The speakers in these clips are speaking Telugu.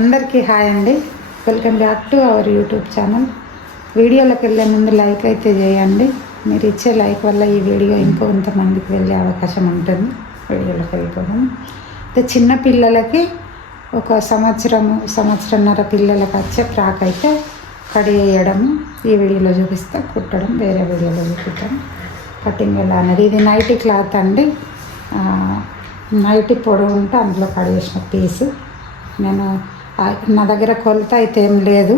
అందరికీ హాయ్ అండి. Welcome back to our YouTube channel. వీడియోలోకి వెళ్ళే ముందు లైక్ అయితే చేయండి. మీరు ఇచ్చే లైక్ వల్ల ఈ వీడియో ఇంకొంతమందికి వెళ్ళే అవకాశం ఉంటుంది. వీడియోలోకి వెళ్ళిపోదాం. అయితే చిన్న పిల్లలకి ఒక సంవత్సరంన్నర పిల్లలకి వచ్చే ఫ్రాక్ అయితే కట్ చేయడము ఈ వీడియోలో చూపిస్తా, కుట్టడం వేరే వీడియోలో చూపిస్తాం. కటింగ్ ఎలా అనేది, ఇది నైటీ క్లాత్ అండి. నైటీ పొడవు ఉంటే అందులో కట్ చేసిన పీసు. నేను నా దగ్గర కొలత అయితే ఏం లేదు.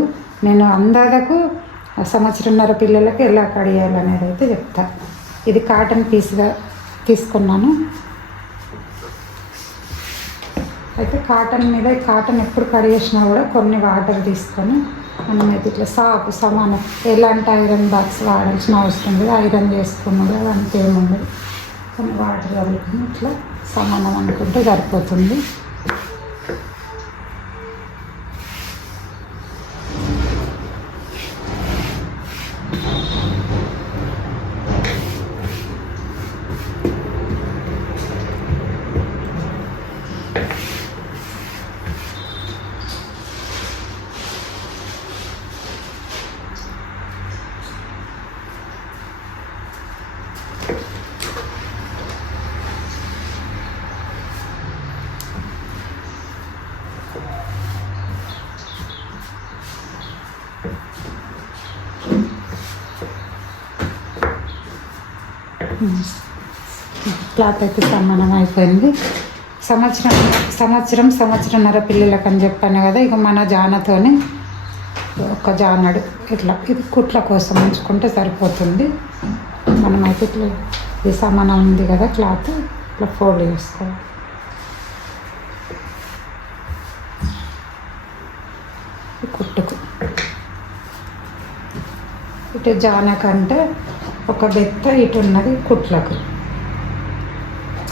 నేను అందాదకు సంవత్సరంన్నర పిల్లలకి ఎలా కట్ చేయాలనేది అయితే చెప్తా. ఇది కాటన్ పీస్గా తీసుకున్నాను. అయితే కాటన్ మీద కాటన్ ఎప్పుడు కట్ చేసినా కూడా కొన్ని వాటర్ తీసుకొని మనం అయితే ఇట్లా సమానం ఎలాంటి ఐరన్ బాక్స్ వాడాల్సిన అవసరం లేదు. ఐరన్ చేసుకున్నది అంతేముండదు. కొన్ని వాటర్ కలుపుకొని ఇట్లా సమానం అనుకుంటే సరిపోతుంది. క్లాత్ అయితే సమానం అయిపోయింది. సంవత్సరంన్నర పిల్లలకు అని చెప్పాను కదా. ఇక మన జానతోని ఒక జానడు ఇట్లా ఇది కుట్ల కోసం ఉంచుకుంటే సరిపోతుంది. మనమైతే ఇట్లా ఇది సమానం ఉంది కదా, క్లాత్ ఇట్లా ఫోల్డ్ చేసుకోవాలి. కుట్టుకు ఇటు జానకంటే ఒక బెత్త ఇటు ఉన్నది కుట్లకు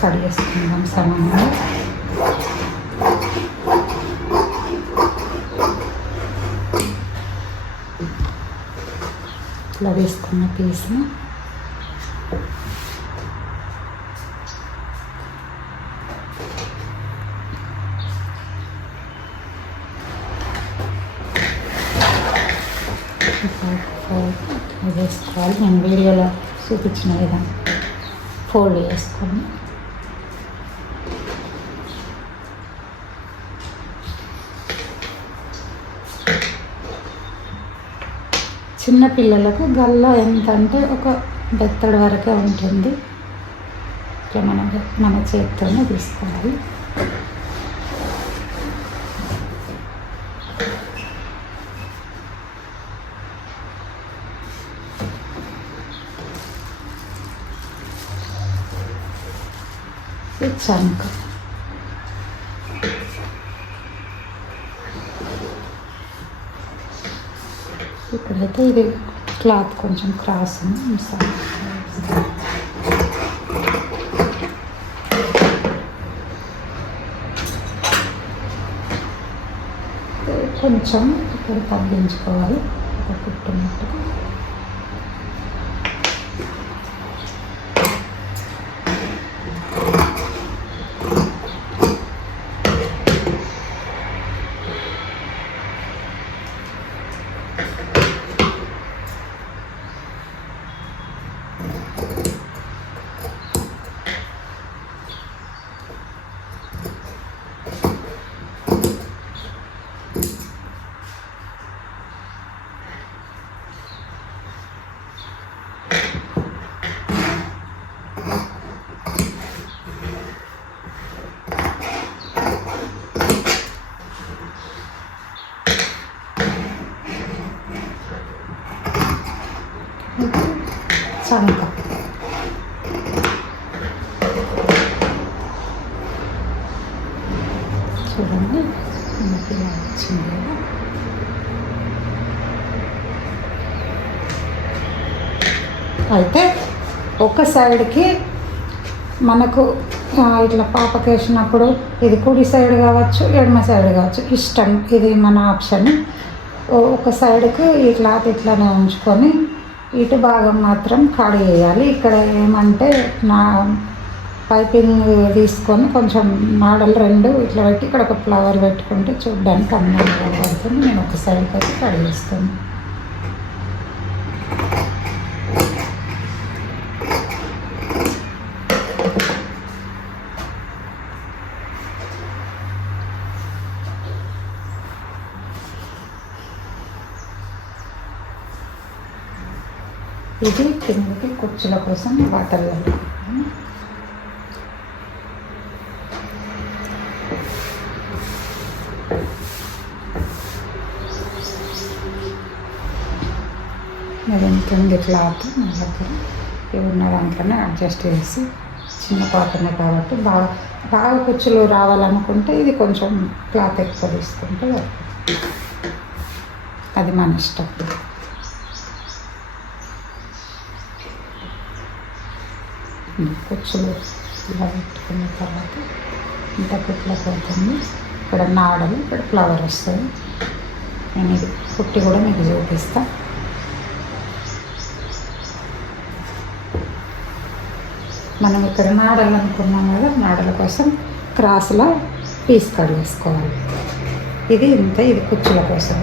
కట్ చేసుకుందాం సమానంగా. ఇట్లా వేసుకున్న పీస్ని వేసుకోవాలి. నేను వీడియోలో చూపించిన విధంగా ఫోల్డ్ చేసుకొని చిన్నపిల్లలకు గల్ల ఎంత అంటే ఒక బెత్తడి వరకే ఉంటుంది. ఇట్లా మన చేతితోనే తీసుకోవాలి. చంక ఇక్కడైతే ఇది క్లాత్ కొంచెం క్రాస్ కొంచెం ఇక్కడ తగ్గించుకోవాలి. ఒక కుట్టున్నట్టుగా చంక చూడండి ఇలా వచ్చింది. అయితే ఒక సైడ్కి మనకు ఇట్లా పాపకి వేసినప్పుడు ఇది కుడి సైడ్ కావచ్చు, ఎడమ సైడ్ కావచ్చు, ఇష్టం. ఇది మన ఆప్షన్. ఒక సైడ్కి ఈ క్లాత్ ఇట్లానే ఉంచుకొని ఇటు భాగం మాత్రం కట్ చేయాలి. ఇక్కడ ఏమంటే పైపింగ్ తీసుకొని కొంచెం మోడల్ రెండు ఇట్లా పెట్టి ఇక్కడ ఒక ఫ్లవర్ పెట్టుకుంటే చూడడానికి అందంగా పడుతుంది. నేను ఒక సైడ్కి అయితే కడిగిస్తాను. ఇది కిందకి కుర్చీల కోసం వాటర్ కలుపుతాను. అది ఉంటుంది క్లాత్ మన దగ్గర ఇవి ఉన్న దాంట్లోనే అడ్జస్ట్ చేసి చిన్న పాత్రనే కాబట్టి బాగా కుచ్చులు రావాలనుకుంటే ఇది కొంచెం క్లాత్ ఎక్కువ తీసుకుంటే అది మన ఇష్టం. కుచ్చులు ఇలా పెట్టుకున్న తర్వాత ఇంత కుట్లకు అవుతుంది. ఇక్కడ నాడలు, ఇక్కడ ఫ్లవర్ వస్తుంది. నేను ఇది కుట్టి కూడా మీకు చూపిస్తాను. మనం ఇక్కడ నాడలు అనుకున్నాం కదా, నాడల కోసం క్రాస్లో పీస్ కట్ చేసుకోవాలి. ఇది ఇంత, ఇది కుచ్చుల కోసం.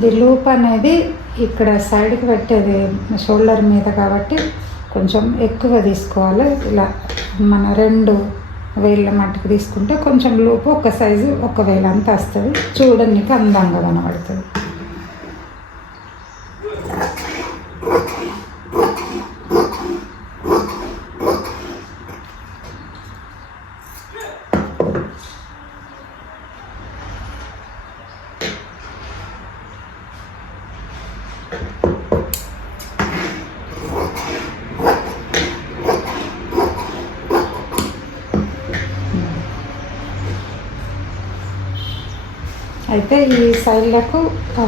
ఇది లూప్ అనేది ఇక్కడ సైడ్కి పెట్టేది షోల్డర్ మీద కాబట్టి కొంచెం ఎక్కువ తీసుకోవాలి. ఇలా మన 2 వేళ్ళ మట్టుకు తీసుకుంటే కొంచెం లూపు ఒక సైజు 1 వేలు అంతా వస్తుంది. చూడడానికి అందంగా కనబడుతుంది. అయితే ఈ సైడ్లకు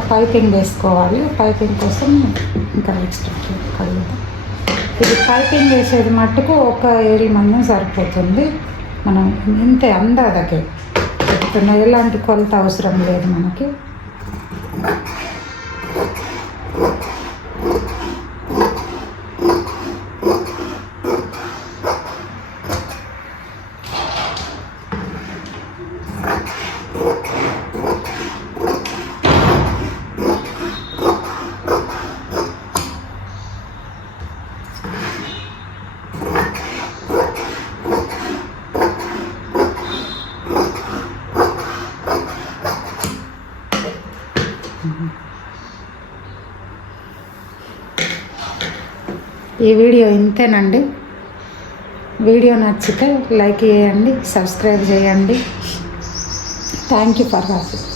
పైపింగ్ వేసుకోవాలి. పైపింగ్ కోసం ఇంకా ఎక్స్ట్రా కలుగుతాం. ఇది పైపింగ్ వేసేది మట్టుకు 1 ఏళ్ళ మందం సరిపోతుంది. మనం ఇంతే అందాదకే చెప్తున్నా, ఎలాంటి కొలత అవసరం లేదు మనకి. ఈ వీడియో ఇంతేనండి. వీడియో నచ్చితే లైక్ చేయండి, సబ్స్క్రైబ్ చేయండి. Thank you for watching.